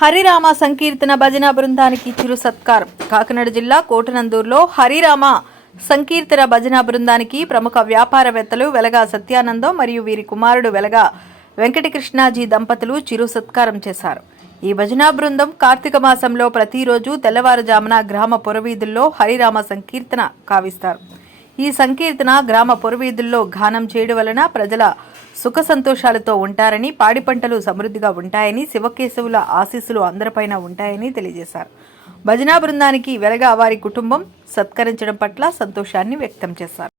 హరిరామ సంకీర్తన భజన బృందానికి చిరు సత్కారం. కాకినాడ జిల్లా కోటనందూరులో హరిరామ సంకీర్తన భజన బృందానికి ప్రముఖ వ్యాపారవేత్తలు వెలగా సత్యానందం మరియు వీరి కుమారుడు వెలగా వెంకటకృష్ణాజీ దంపతులు చిరు సత్కారం చేశారు. ఈ భజనా బృందం కార్తీక మాసంలో ప్రతిరోజు తెల్లవారుజామున గ్రామ పురవీధుల్లో హరిరామ సంకీర్తన కావిస్తారు. ఈ సంకీర్తన గ్రామ పురవీధుల్లో గానం చేయడం వలన ప్రజల సుఖ సంతోషాలతో ఉంటారని పాడి పంటలు సమృద్ధిగా ఉంటాయని శివకేశవుల ఆశీస్సులు అందరిపైన ఉంటాయని తెలియజేశారు. భజనా బృందానికి వెలగా వారి కుటుంబం సత్కరించడం పట్ల సంతోషాన్ని వ్యక్తం చేశారు.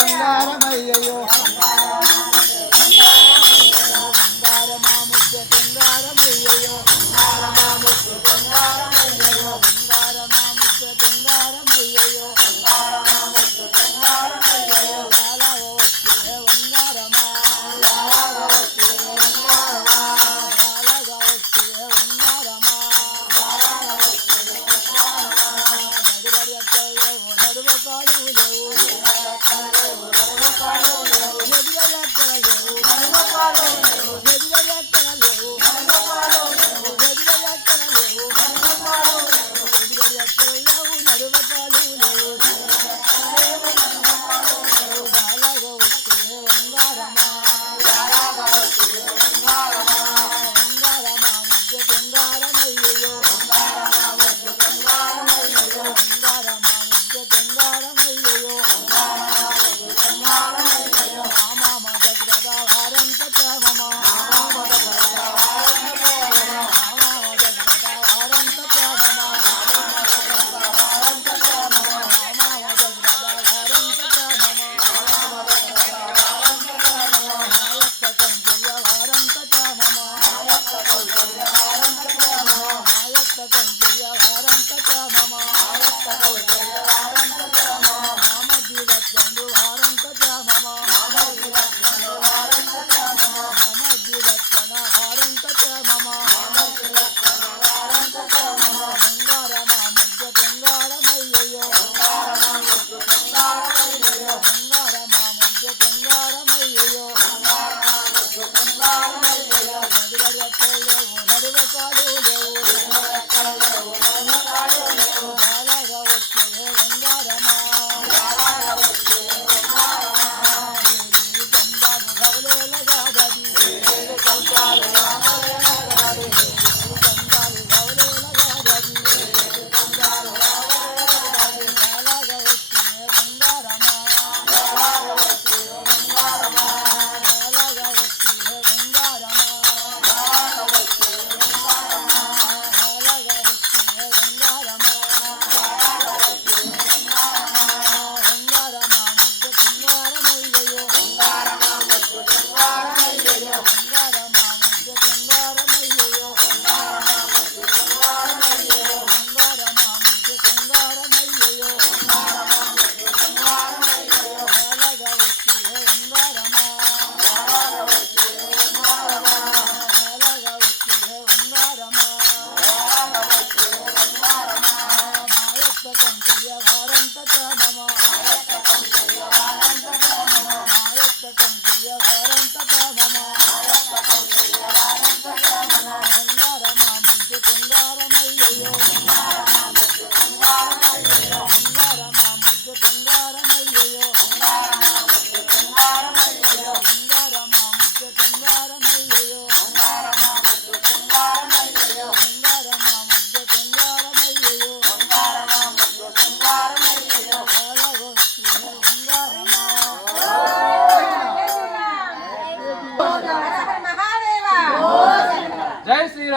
బంగారమయ్యో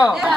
know. Yeah.